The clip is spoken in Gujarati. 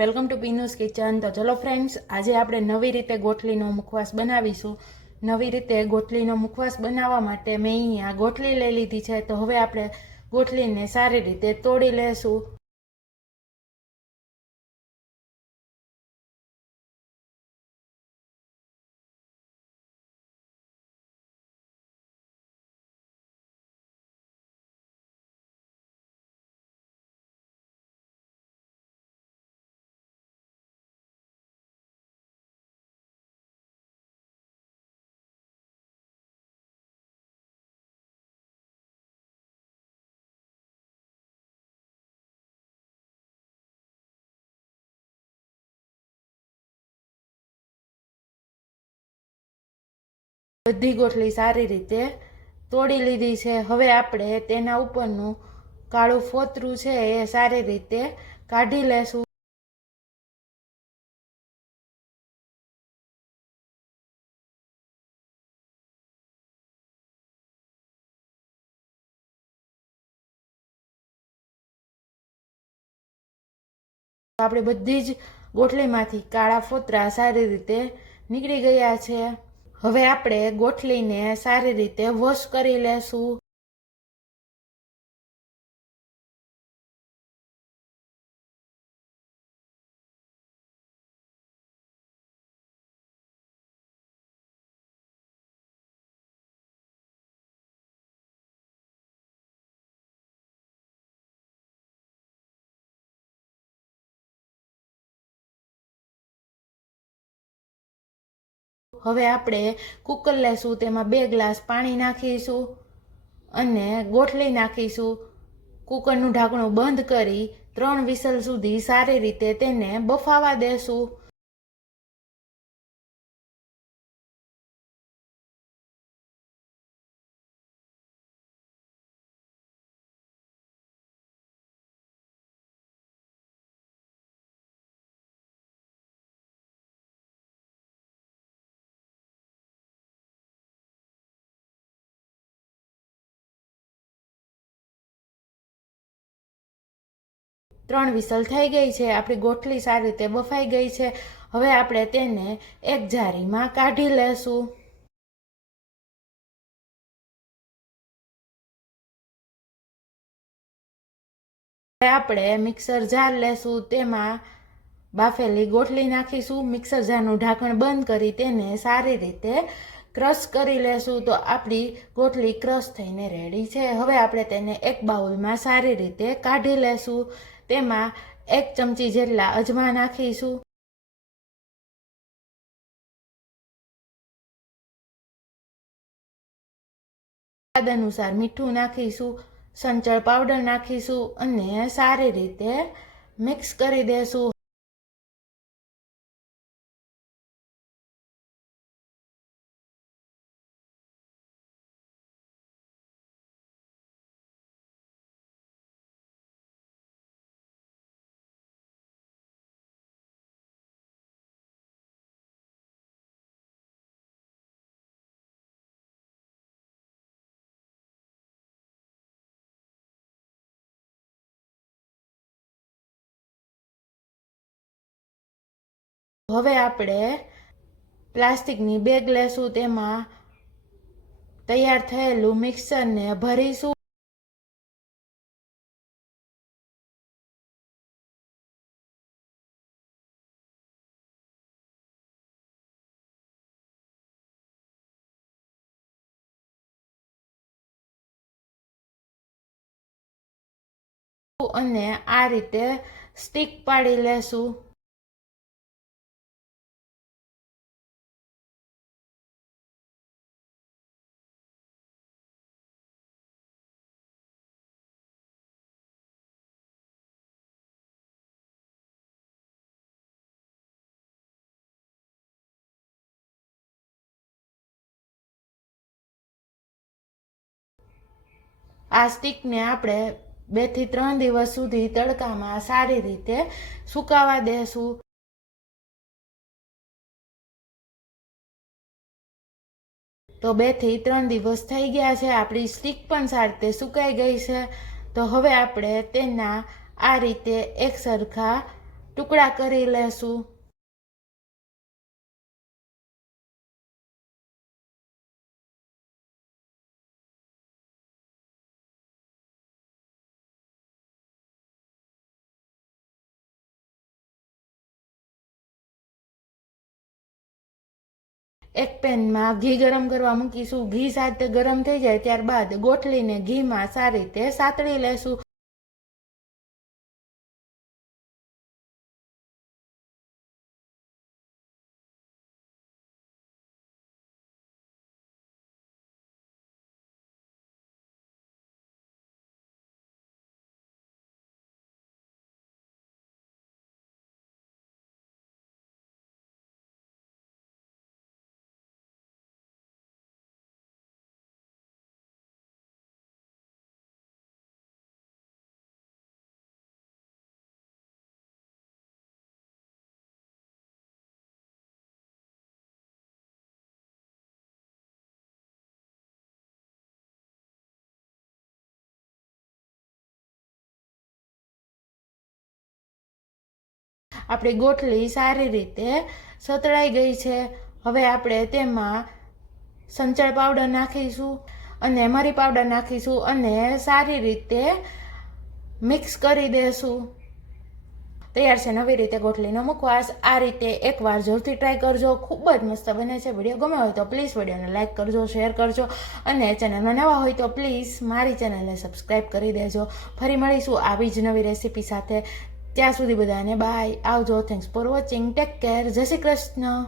Welcome to પીનુસ kitchen. તો ચલો ફ્રેન્ડ્સ આજે આપણે નવી રીતે ગોઠલીનો મુખવાસ બનાવીશું. નવી રીતે ગોઠલીનો મુખવાસ બનાવવા માટે મેં અહીંયા ગોઠલી લઈ લીધી છે. તો હવે આપણે ગોઠલીને સારી રીતે તોડી લેશું. બધી ગોઠલી સારી રીતે તોડી લીધી છે. હવે આપણે તેના ઉપરનું કાળું ફોતરું છે એ સારી રીતે કાઢી લેશું. આપણે બધી જ ગોઠલીમાંથી કાળા ફોતરા સારી રીતે નીકળી ગયા છે. હવે આપણે ગોઠલીને સારી રીતે વોશ કરી લેશું. હવે આપણે કુકર લેશું, તેમાં બે ગ્લાસ પાણી નાખીશું અને ગોઠલી નાખીશું. કુકરનું ઢાંકણું બંધ કરી ત્રણ વિસલ સુધી સારી રીતે તેને બફાવા દેશું. ત્રણ વિસલ થઈ ગઈ છે, આપણી ગોઠલી સારી રીતે બફાઈ ગઈ છે. હવે આપણે તેને એક જારીમાં કાઢી લેશું. આપણે મિક્સર જાર લેશું, તેમાં બાફેલી ગોઠલી નાખીશું. મિક્સર જારનું ઢાંકણ બંધ કરી તેને સારી રીતે ક્રશ કરી લેશું તો આપણી ગોઠલી ક્રશ થઈને રેડી છે. હવે આપણે તેને એક બાઉલમાં સારી રીતે કાઢી લેશું. તેમાં એક ચમચી જેટલા અજમા નાખીશું. સ્વાદ અનુસાર મીઠું નાખીશું, સંચળ પાવડર નાખીશું અને સારી રીતે મિક્સ કરી દેશું. હવે આપણે પ્લાસ્ટિકની બેગ લેશું, તેમાં તૈયાર થયેલું મિક્સરને ભરીશું. અને આ રીતે સ્ટીક પાડી લેશું. આ સ્ટીકને આપણે બેથી ત્રણ દિવસ સુધી તડકામાં સારી રીતે સુકાવા દેશું. તો બેથી ત્રણ દિવસ થઈ ગયા છે, આપણી સ્ટીક પણ સારી રીતે સુકાઈ ગઈ છે. તો હવે આપણે તેના આ રીતે એક સરખા ટુકડા કરી લેશું. એક પેનમાં ઘી ગરમ કરવા મૂકીશું. ઘી સાથે ગરમ થઈ જાય ત્યારબાદ ગોઠલીને ઘીમાં સારી રીતે સાતળી લેશું. આપણી ગોઠલી સારી રીતે સતળાઈ ગઈ છે. હવે આપણે તેમાં સંચળ પાવડર નાખીશું અને મરી પાવડર નાખીશું અને સારી રીતે મિક્સ કરી દેશું. તૈયાર છે નવી રીતે ગોઠલીનો મુખવાસ. આ રીતે એકવાર જરૂરથી ટ્રાય કરજો. ખૂબ જ મસ્ત બને છે. વીડિયો ગમે હોય તો પ્લીઝ વિડીયોને લાઇક કરજો શેર કરજો અને ચેનલમાં નવા હોય તો પ્લીઝ મારી ચેનલને સબસ્ક્રાઈબ કરી દેજો. ફરી મળીશું આવી જ નવી રેસીપી સાથે. ત્યાં સુધી બધાને બાય આવજો. Thanks for watching take care જય શ્રી કૃષ્ણ.